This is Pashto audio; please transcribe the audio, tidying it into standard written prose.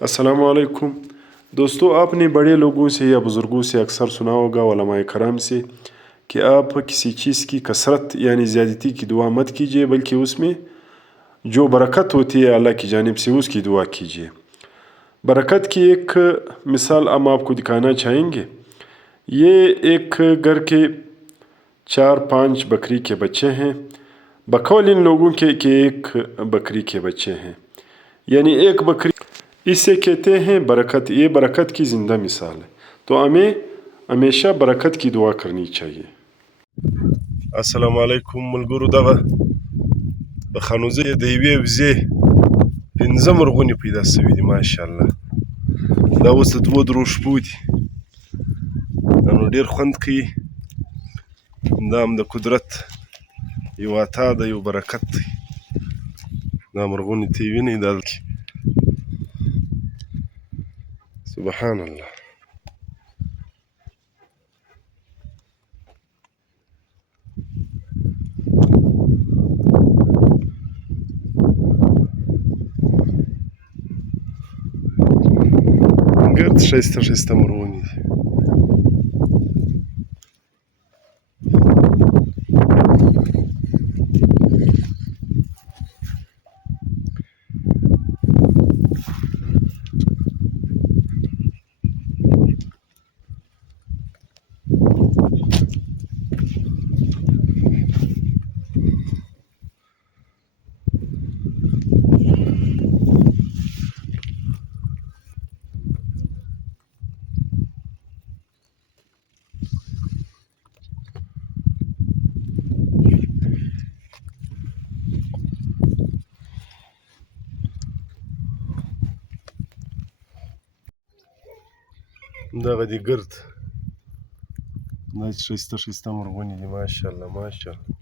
अस्सलाम वालेकुम दोस्तों, आपने बड़े लोगों से या बुज़ुर्गों से अक्सर सुना होगा, उलमाए कराम से, कि आप किसी चीज़ की कसरत यानी ज़्यादती की दुआ मत कीजिए, बल्कि उसमें जो बरकत होती है अल्लाह की जानिब से उसकी दुआ कीजिए। बरकत की एक मिसाल हम आपको दिखाना चाहेंगे। ये एक घर के 4-5 बकरी के बच्चे हैं। बकौल इन लोगों के एक बकरी के बच्चे हैं, यानी एक बकरी। इससे कहते हैं बरकत। ये बरकत की ज़िंदा मिसाल है। तो हमें हमेशा बरकत की दुआ करनी चाहिए। अस्सलाम वालेकुम मलगुरु दغه په خانوزه د یوې وزې 5 مرغونې پیدا شوي دي. ماشاءالله دا اوس د 2-3 شپو دي. نو ډېر خوند کوي. دا هم د قدرت یو عطا ده، یو برکت دی. دا مرغونې ته یې وینئ، دا سبحان الله. ګرد ښایسته ښایسته مرغونې دي. دغه دي ګرد، دا چې ښایسته ښایسته مرغونې دي. ماشاءالله ماشاءالله.